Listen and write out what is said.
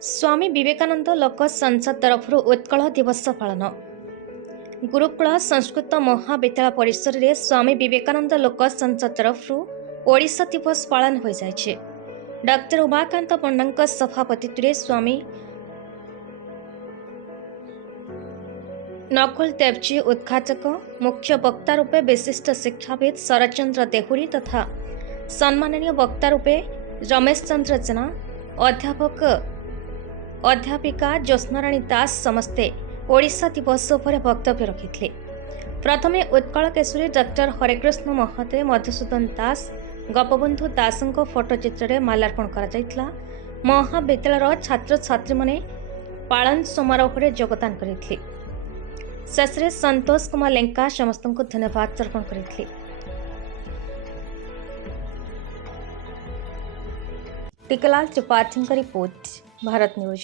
स्वामी विवेकानंद लोक संसद तरफ उत्कल दिवस पालन गुरुकुल संस्कृत महाविद्यालय परिसर में स्वामी विवेकानंद लोक संसद तरफ ओडिशा दिवस पालन हो जाए। डॉक्टर उमाकांत पंडा सभापतित्व स्वामी नकुल देवजी उद्घाटक मुख्य वक्ता रूपे विशिष्ट शिक्षाविद शरचंद्र देहुरी तथा सम्माननीय वक्ता रूपे रमेश चंद्र जेना अध्यापिका ज्योत्स्नाराणी दास समस्ते ओडिशा दिवस पर वक्तव्य रखिथिले। प्रथमे उत्कल केशरी डॉक्टर हरेकृष्ण महते मधुसूदन दास गोपबंधु दासଙ୍କ फोटोचित्र माल्यार्पण करा। महाविद्यालय छात्र छात्री माने पालन समारोह में योगदान करथिले। शेषे संतोष कुमार लेंका समस्त को धन्यवाद अर्पण करथिले। टिकलाल त्रिपाठी रिपोर्ट, भारत न्यूज।